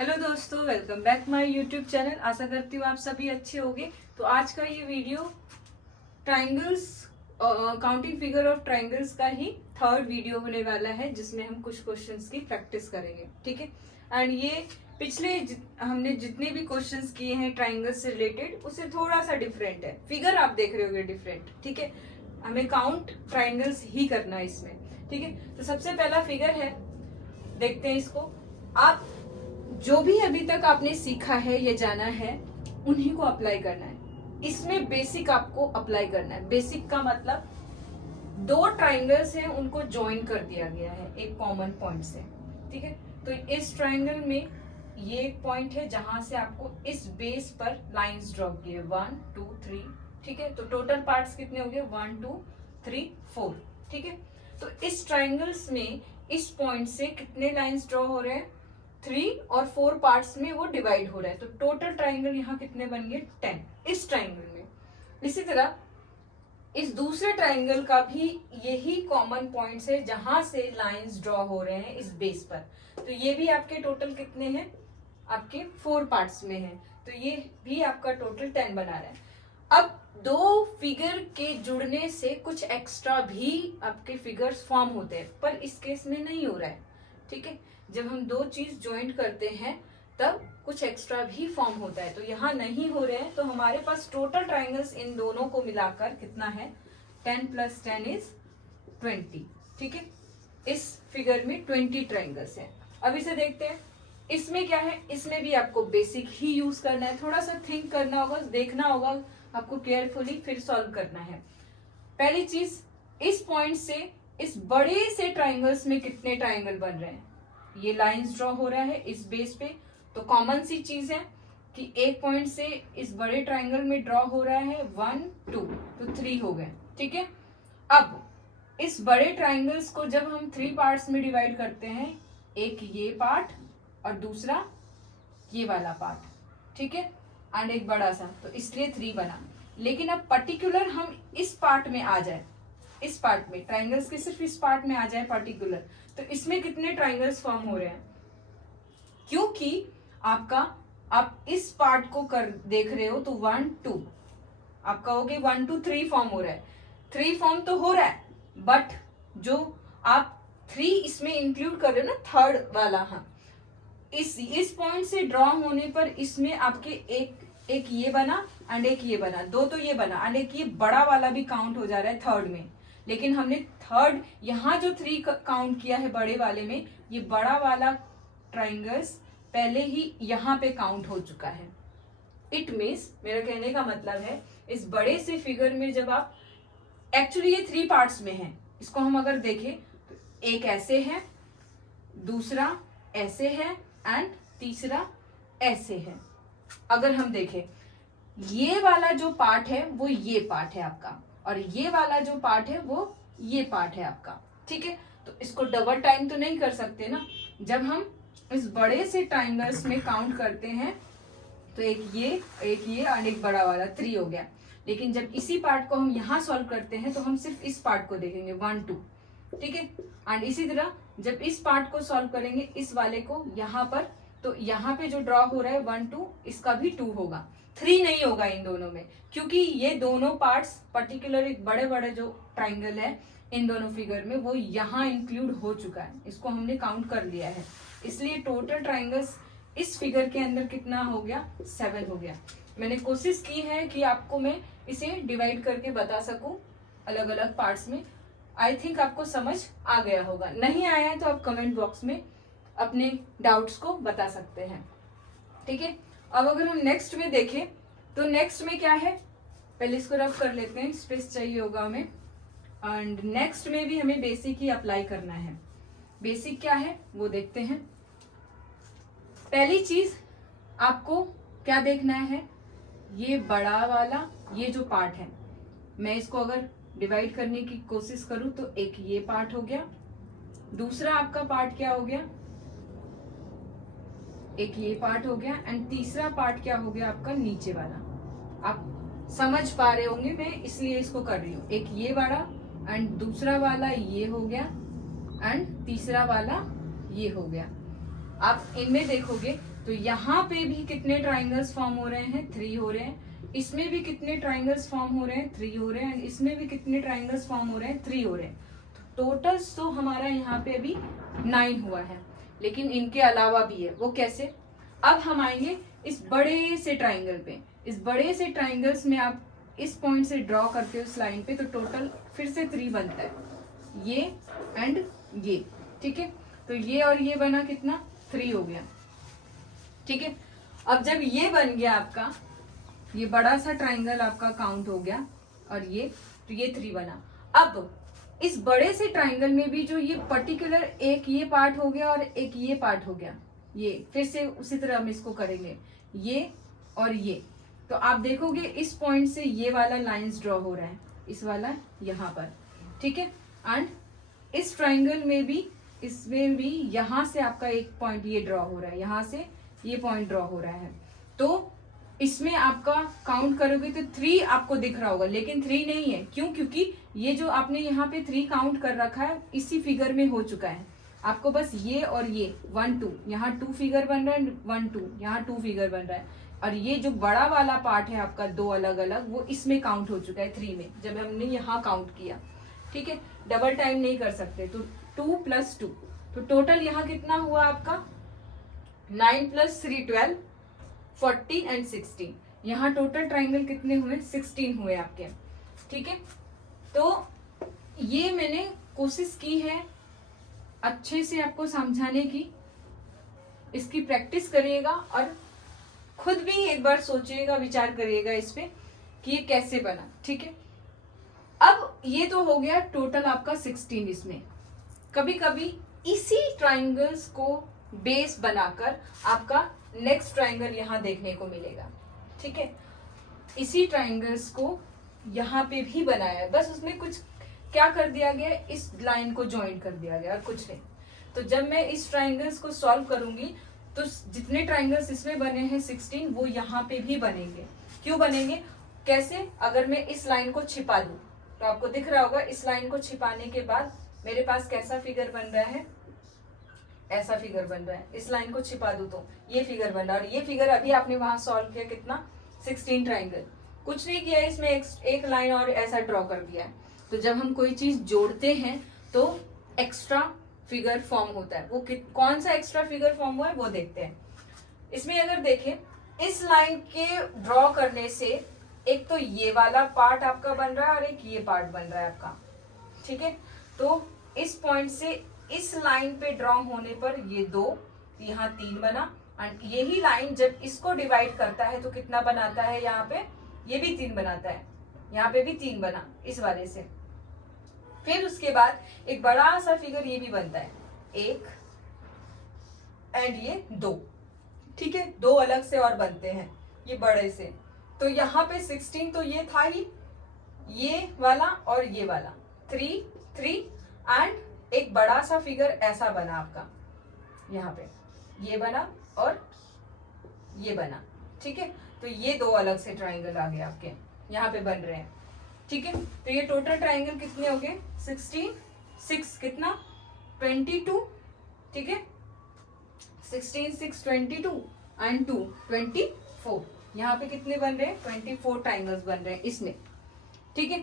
Hello दोस्तों, welcome back my YouTube channel. आशा करती हूँ आप सभी अच्छे होंगे। तो आज का ये video triangles, counting figure of triangles का ही थर्ड वीडियो होने वाला है, जिसमें हम कुछ क्वेश्चंस की प्रैक्टिस करेंगे। ठीक है। एंड ये पिछले हमने जितने भी क्वेश्चंस किए हैं ट्राइंगल्स से रिलेटेड, उससे थोड़ा सा डिफरेंट है। फिगर आप देख रहे होगे डिफरेंट। ठीक है, हमें काउंट ट्राइंगल्स ही करना है इसमें। ठीक है, तो सबसे पहला फिगर है, देखते हैं इसको। आप जो भी अभी तक आपने सीखा है या जाना है, उन्हीं को अप्लाई करना है। इसमें बेसिक आपको अप्लाई करना है। बेसिक का मतलब दो ट्राइंगल्स हैं, उनको ज्वाइन कर दिया गया है एक कॉमन पॉइंट से। ठीक है, तो इस ट्राइंगल में ये एक पॉइंट है जहां से आपको इस बेस पर लाइंस ड्रॉ किए 1 2 3। ठीक है, तो टोटल पार्ट्स कितने हो गए 1 2 3 4। ठीक है, तो इस ट्राइंगल्स में इस पॉइंट से कितने लाइंस ड्रॉ हो रहे हैं 3 और 4 पार्ट्स में वो डिवाइड हो रहा है। तो टोटल ट्राइंगल यहाँ कितने बन गए 10 इस ट्राइंगल में। इसी तरह इस दूसरे ट्राइंगल का भी यही कॉमन पॉइंट्स है जहां से लाइंस ड्रॉ हो रहे हैं इस बेस पर। तो ये भी आपके टोटल कितने हैं, आपके 4 पार्ट्स में है। तो ये भी आपका टोटल 10 बना रहा है। अब दो फिगर के जुड़ने से कुछ एक्स्ट्रा भी आपके फिगर्स फॉर्म होते हैं, पर इस केस में नहीं हो रहा है। ठीक है, जब हम दो चीज ज्वाइंट करते हैं तब कुछ एक्स्ट्रा भी फॉर्म होता है, तो यहाँ नहीं हो रहे हैं। तो हमारे पास टोटल ट्राइंगल्स इन दोनों को मिलाकर कितना है 10 + 10 = 20। ठीक है, इस फिगर में 20 ट्राइंगल्स हैं। अब इसे देखते हैं। इसमें क्या है, इसमें भी आपको बेसिक ही यूज करना है, थोड़ा सा थिंक करना होगा, देखना होगा आपको केयरफुली, फिर सॉल्व करना है। पहली चीज, इस पॉइंट से इस बड़े से ट्राइंगल्स में कितने ट्राइंगल बन रहे हैं। ये लाइंस ड्रॉ हो रहा है इस बेस पे, तो कॉमन सी चीज है कि एक पॉइंट से इस बड़े ट्राइंगल में ड्रॉ हो रहा है 1 2, तो 3 हो गए। ठीक है, अब इस बड़े ट्राइंगल्स को जब हम 3 पार्ट्स में डिवाइड करते हैं, एक ये पार्ट और दूसरा ये वाला पार्ट। ठीक है, एंड एक बड़ा सा, तो इसलिए 3 बना। लेकिन अब पर्टिकुलर हम इस पार्ट में आ जाए, इस पार्ट में ट्राइंगल्स के सिर्फ इस पार्ट में आ जाए पर्टिकुलर, तो इसमें कितने ट्राइंगल्स फॉर्म हो रहे हैं। क्योंकि आपका आप इस पार्ट को कर देख रहे हो, तो 1 2 आपका हो गया 1 2 3 फॉर्म हो रहा है। 3 फॉर्म तो हो रहा है, बट जो आप 3 इसमें इंक्लूड कर रहे हो ना, थर्ड वाला, हाँ, इस पॉइंट से ड्रॉ होने पर इसमें आपके एक ये बना एंड एक ये बना, दो तो ये बना एंड एक ये बड़ा वाला भी काउंट हो जा रहा है थर्ड में। लेकिन हमने थर्ड यहाँ जो 3 काउंट किया है बड़े वाले में, ये बड़ा वाला ट्राइंगल्स पहले ही यहाँ पे काउंट हो चुका है। इट मीन्स, मेरा कहने का मतलब है, इस बड़े से फिगर में जब आप एक्चुअली ये 3 पार्ट्स में है, इसको हम अगर देखें तो एक ऐसे है, दूसरा ऐसे है एंड तीसरा ऐसे है। अगर हम देखें, ये वाला जो पार्ट है वो ये पार्ट है आपका, और ये वाला जो पार्ट है वो ये पार्ट है आपका। ठीक है, तो इसको डबल टाइम तो नहीं कर सकते ना। जब हम इस बड़े से ट्राइंगल्स में काउंट करते हैं तो एक ये और एक बड़ा वाला 3 हो गया। लेकिन जब इसी पार्ट को हम यहाँ सॉल्व करते हैं तो हम सिर्फ इस पार्ट को देखेंगे 1 2। ठीक है, एंड इसी तरह जब इस पार्ट को सॉल्व करेंगे, इस वाले को यहाँ पर, तो यहाँ पे जो ड्रॉ हो रहा है 1 2, इसका भी 2 होगा, 3 नहीं होगा इन दोनों में, क्योंकि ये दोनों पार्ट्स पर्टिकुलर एक बड़े बड़े जो ट्राइंगल है इन दोनों फिगर में, वो यहाँ इंक्लूड हो चुका है, इसको हमने काउंट कर लिया है। इसलिए टोटल ट्राइंगल्स इस फिगर के अंदर कितना हो गया 7 हो गया। मैंने कोशिश की है कि आपको मैं इसे डिवाइड करके बता सकूं अलग अलग पार्ट्स में। आई थिंक आपको समझ आ गया होगा। नहीं आया है तो आप कमेंट बॉक्स में अपने डाउट्स को बता सकते हैं। ठीक है, अब अगर हम नेक्स्ट में देखें तो नेक्स्ट में क्या है, पहले इसको रफ कर लेते हैं, स्पेस चाहिए होगा हमें। एंड नेक्स्ट में भी हमें बेसिक ही अप्लाई करना है। बेसिक क्या है वो देखते हैं। पहली चीज आपको क्या देखना है, ये बड़ा वाला ये जो पार्ट है, मैं इसको अगर डिवाइड करने की कोशिश करूं तो एक ये पार्ट हो गया, दूसरा आपका पार्ट क्या हो गया, एक ये पार्ट हो गया, एंड तीसरा पार्ट क्या हो गया आपका नीचे वाला। आप समझ पा रहे होंगे, मैं इसलिए इसको कर रही हूँ। एक ये बड़ा एंड दूसरा वाला ये हो गया एंड तीसरा वाला ये हो गया। आप इनमें देखोगे तो यहाँ पे भी कितने ट्राइंगल्स फॉर्म हो रहे हैं, 3 हो रहे हैं। इसमें भी कितने ट्राइंगल्स फॉर्म हो रहे हैं, 3 हो रहे हैं। एंड इसमें भी कितने ट्राइंगल्स फॉर्म हो रहे हैं, 3 हो रहे हैं। तो टोटल्स तो हमारा यहाँ पे अभी 9 हुआ है, लेकिन इनके अलावा भी है। वो कैसे? अब हम आएंगे इस बड़े से ट्राइंगल पे। इस बड़े से ट्राइंगल्स में आप इस पॉइंट से ड्रॉ करते हो इस लाइन पे, तो टोटल फिर से 3 बनता है, ये एंड ये। ठीक है, तो ये और ये बना कितना, 3 हो गया। ठीक है, अब जब ये बन गया आपका, ये बड़ा सा ट्राइंगल आपका काउंट हो गया और ये, तो ये 3 बना। अब इस बड़े से ट्राइंगल में भी जो ये पर्टिकुलर एक ये पार्ट हो गया और एक ये पार्ट हो गया, ये फिर से उसी तरह हम इसको करेंगे, ये और ये। तो आप देखोगे इस पॉइंट से ये वाला लाइंस ड्रॉ हो रहा है, इस वाला यहाँ पर। ठीक है, एंड इस ट्राइंगल में भी, इसमें भी यहाँ से आपका एक पॉइंट ये ड्रॉ हो रहा है, यहाँ से ये पॉइंट ड्रॉ हो रहा है। तो इसमें आपका काउंट करोगे तो 3 आपको दिख रहा होगा, लेकिन 3 नहीं है। क्यों? क्योंकि ये जो आपने यहाँ पे 3 काउंट कर रखा है इसी फिगर में हो चुका है। आपको बस ये और ये 1 2, यहाँ 2 फिगर बन रहा है, 1 2, यहाँ 2 फिगर बन रहा है। और ये जो बड़ा वाला पार्ट है आपका 2 अलग अलग, वो इसमें काउंट हो चुका है 3 में, जब हमने यहाँ काउंट किया। ठीक है, डबल टाइम नहीं कर सकते। तो 2 + 2, तो टोटल यहाँ कितना हुआ आपका, 9 + 3 12, 14 एंड 16। यहाँ टोटल ट्राइंगल कितने हुए, 16 हुए आपके। ठीक है, तो ये मैंने कोशिश की है अच्छे से आपको समझाने की। इसकी प्रैक्टिस करिएगा और खुद भी एक बार सोचिएगा, विचार करिएगा इस पे कि ये कैसे बना। ठीक है, अब ये तो हो गया टोटल आपका 16। इसमें कभी कभी इसी ट्राइंगल्स को बेस बनाकर आपका नेक्स्ट ट्राइंगल यहाँ देखने को मिलेगा। ठीक है, इसी ट्राइंगल्स को यहाँ पे भी बनाया है, बस उसमें कुछ क्या कर दिया गया, इस लाइन को ज्वाइन कर दिया गया और कुछ नहीं। तो जब मैं इस ट्राइंगल्स को सॉल्व करूंगी तो जितने ट्राइंगल्स इसमें बने हैं 16, वो यहाँ पे भी बनेंगे। क्यों बनेंगे, कैसे? अगर मैं इस लाइन को छिपा दूं तो आपको दिख रहा होगा, इस लाइन को छिपाने के बाद मेरे पास कैसा फिगर बन रहा है, ऐसा फिगर बन रहा है। इस लाइन को छिपा दूं तो ये फिगर बन रहा है। और ये फिगर अभी आपने वहां सॉल्व किया कितना, 16 ट्राइंगल। कुछ नहीं किया, इसमें एक लाइन और ऐसा ड्रॉ कर दिया है। तो जब हम कोई चीज जोड़ते हैं तो एक्स्ट्रा फिगर फॉर्म होता है। वो कौन सा एक्स्ट्रा फिगर फॉर्म हुआ है वो देखते हैं। इसमें अगर देखें, इस लाइन के ड्रॉ करने से एक तो ये वाला पार्ट आपका बन रहा है और एक ये पार्ट बन रहा है आपका। ठीक है, तो इस पॉइंट से इस लाइन पे ड्रॉ होने पर ये 2, यहाँ 3 बना। एंड यही लाइन जब इसको डिवाइड करता है तो कितना बनाता है, यहाँ पे ये भी 3 बनाता है, यहाँ पे भी 3 बना इस वाले से। फिर उसके बाद एक बड़ा सा फिगर ये भी बनता है, 1 एंड ये 2। ठीक है, 2 अलग से और बनते हैं ये बड़े से। तो यहाँ पे 16 तो ये था ही, ये वाला और ये वाला 3 3 एंड एक बड़ा सा फिगर ऐसा बना आपका, यहाँ पे ये बना और ये बना। ठीक है, तो ये 2 अलग से ट्राइंगल आ गए आपके, यहाँ पे बन रहे हैं। ठीक है, तो ये टोटल ट्राइंगल कितने हो गए, 16 6 कितना 22। ठीक है, 16 6 22 एंड 2 24। यहाँ पे कितने बन रहे हैं, 24 ट्राइंगल्स बन रहे हैं इसमें। ठीक है,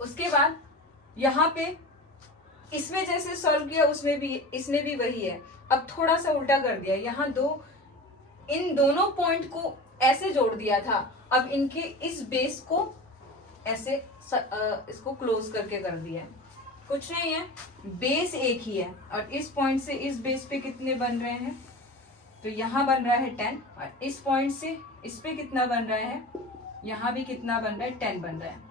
उसके बाद यहाँ पे इसमें जैसे सॉल्व किया उसमें भी, इसमें भी वही है। अब थोड़ा सा उल्टा कर दिया, यहाँ इन दोनों पॉइंट को ऐसे जोड़ दिया था, अब इनके इस बेस को ऐसे इसको क्लोज करके कर दिया है। कुछ नहीं है, बेस एक ही है। और इस पॉइंट से इस बेस पे कितने बन रहे हैं, तो यहाँ बन रहा है 10, और इस पॉइंट से इस पे कितना बन रहा है, यहाँ भी कितना बन रहा है, 10 बन रहा है।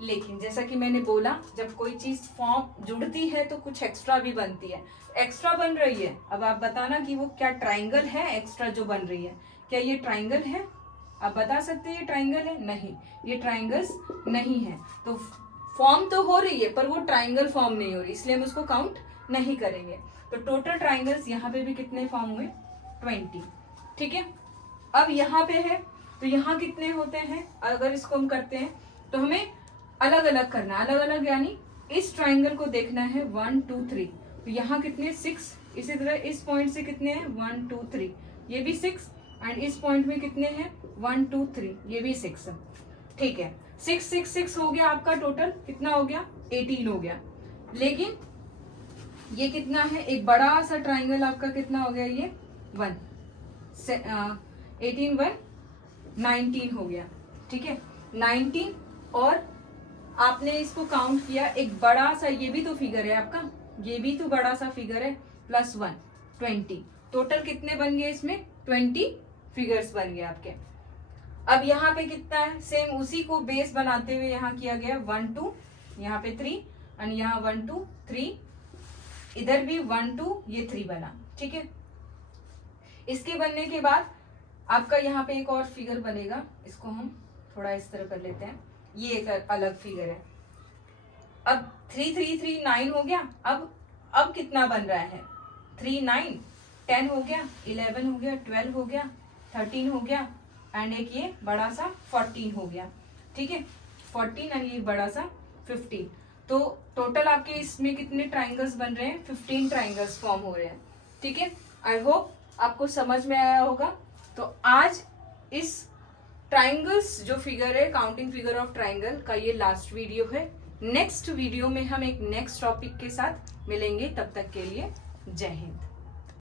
लेकिन जैसा कि मैंने बोला, जब कोई चीज फॉर्म जुड़ती है तो कुछ एक्स्ट्रा भी बनती है। एक्स्ट्रा बन रही है, अब आप बताना कि वो क्या ट्राइंगल है एक्स्ट्रा जो बन रही है, क्या ये ट्राइंगल है? आप बता सकते हैं ये ट्राइंगल है? नहीं, ये ट्राइंगल्स नहीं है। तो फॉर्म तो हो रही है पर वो ट्राइंगल फॉर्म नहीं हो रही, इसलिए हम उसको काउंट नहीं करेंगे। तो टोटल ट्राइंगल्स यहाँ पे भी कितने फॉर्म हुए, 20। ठीक है, अब यहाँ पे है तो यहाँ कितने होते हैं, अगर इसको हम करते हैं तो हमें अलग अलग करना है। अलग अलग यानी इस ट्राइंगल को देखना है 1 2 3, तो यहाँ कितने 6। इसी तरह इस पॉइंट से कितने हैं 1 2 3, ये भी 6 एंड इस पॉइंट में कितने हैं 1 2 3, ये भी 6 है। ठीक है, 6 6 6 हो गया आपका टोटल, कितना हो गया 18 हो गया। लेकिन ये कितना है, एक बड़ा सा ट्राइंगल आपका कितना हो गया, ये 1 18 1 19 हो गया। ठीक है, 19 और आपने इसको काउंट किया, एक बड़ा सा ये भी तो फिगर है आपका, ये भी तो बड़ा सा फिगर है, प्लस 1 20, टोटल कितने बन गए इसमें 20 फिगर्स बन गए आपके। अब यहाँ पे कितना है, सेम उसी को बेस बनाते हुए यहाँ किया गया 1 2, यहाँ पे 3 एंड यहाँ 1 2 3, इधर भी 1 2, ये 3 बना। ठीक है, इसके बनने के बाद आपका यहाँ पे एक और फिगर बनेगा, इसको हम थोड़ा इस तरह कर लेते हैं, ये एक अलग फिगर है। अब 3 3 3 9 हो गया। अब कितना बन रहा है 3 9 10 हो गया, 11 हो गया, 12 हो गया, 13 हो गया एंड एक ये बड़ा सा 14 हो गया। ठीक है, 14 एंड ये बड़ा सा 15। तो टोटल आपके इसमें कितने ट्राइंगल्स बन रहे हैं, 15 ट्राइंगल्स फॉर्म हो रहे हैं। ठीक है, आई होप आपको समझ में आया होगा। तो आज इस ट्राइंगल्स जो फिगर है, काउंटिंग फिगर ऑफ ट्राइंगल का ये लास्ट वीडियो है। नेक्स्ट वीडियो में हम एक नेक्स्ट टॉपिक के साथ मिलेंगे, तब तक के लिए जय हिंद।